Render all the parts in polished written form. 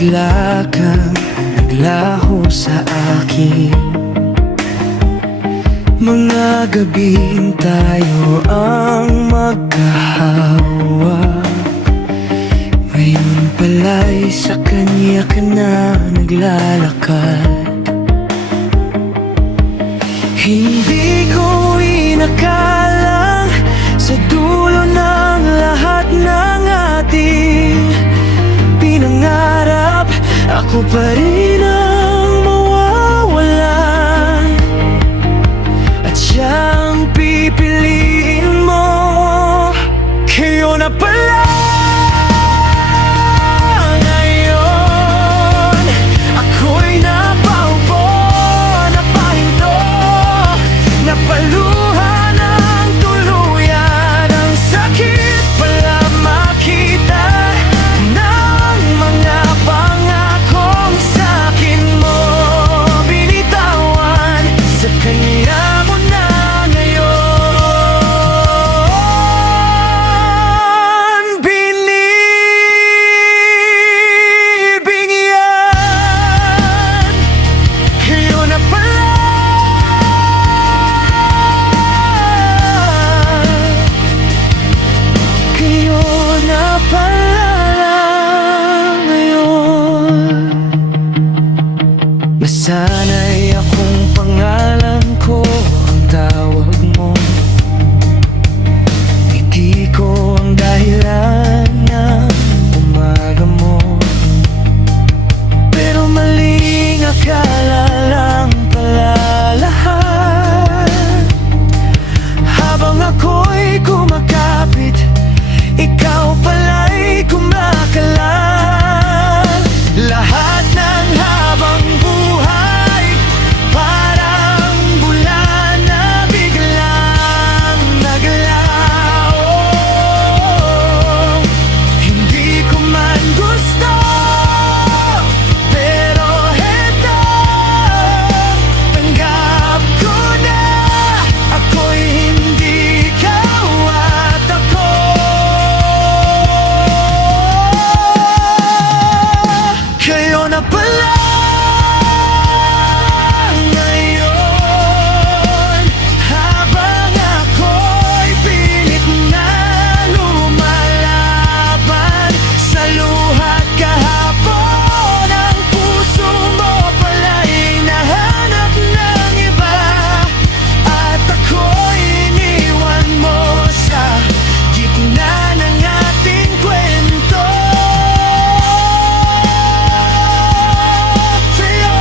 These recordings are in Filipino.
bigla kang naglaho sa akin. Mga gabing tayo ang magkahawak, ngayon pala'y sa kanya ka na naglalakad. Hindi ko inakalang sa dulo ng lahat ng ating pinangarap, ako pa rin ang mawawalan, at siyang pipiliin mo. Kayo na pala ngayon, ako'y napaupo, napahinto, napaluha ng tuluyan. Ang sakit pala makita ng mga pangakong sa'kin mo binitawan, sa kanya mo na ngayon binibigyan. Kayo na pala, kayo na pala ngayon. Nasanay akong pangalan ko ang tawag mo, ngiti ko ang dahilan ng umaga mo. Pero maling akala lang pala lahat. Habang ako'y kumakapit, ikaw pala'y kumakalat. Lahat ng habang buhay parang bulan na biglang naglaho. Hindi ko man gusto, pero heto, tanggap ko na ako'y hindi ikaw at ako. Kayo na pala ngayon, habang ako'y pilit na lumalaban sa luhat kahapon. Ang puso mo pala'y nahanap ng iba, at ako'y iniwan mo sa gitna ng ating kwento. Sa'yo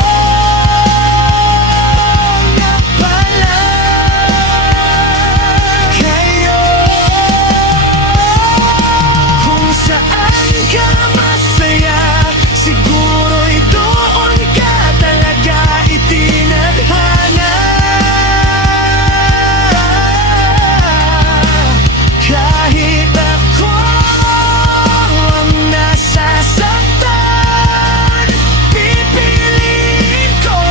nga pala, kayo. Kung saan ka masaya, siguro'y doon ka talaga itinadhana. Kahit ako ang nasasaktan, pipiliin ko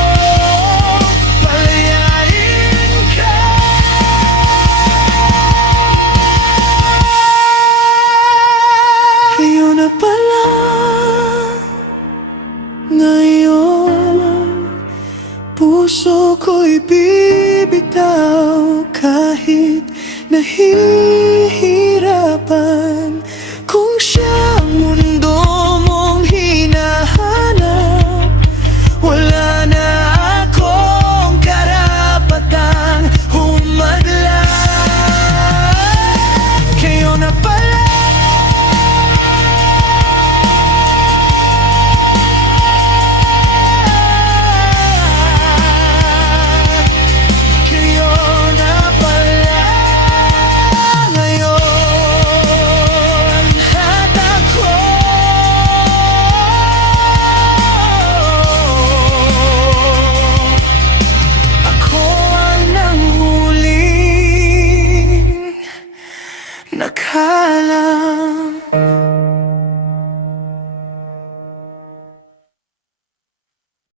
palayain ka. Kayo na pala ngayon, puso ko'y bibitaw kahit nahihiya.